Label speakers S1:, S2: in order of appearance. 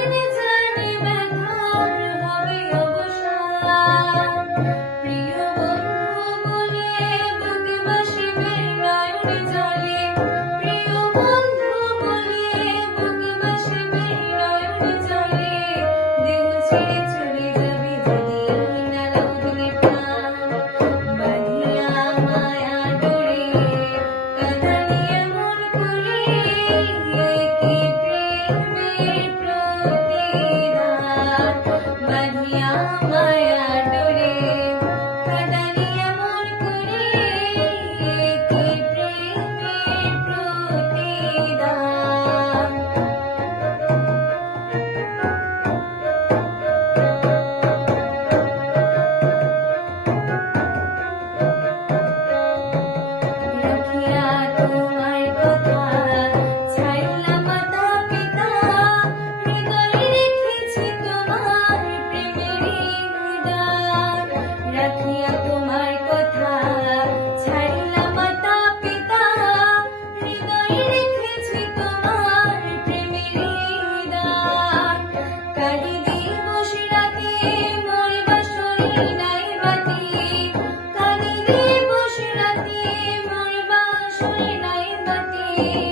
S1: Mine is गते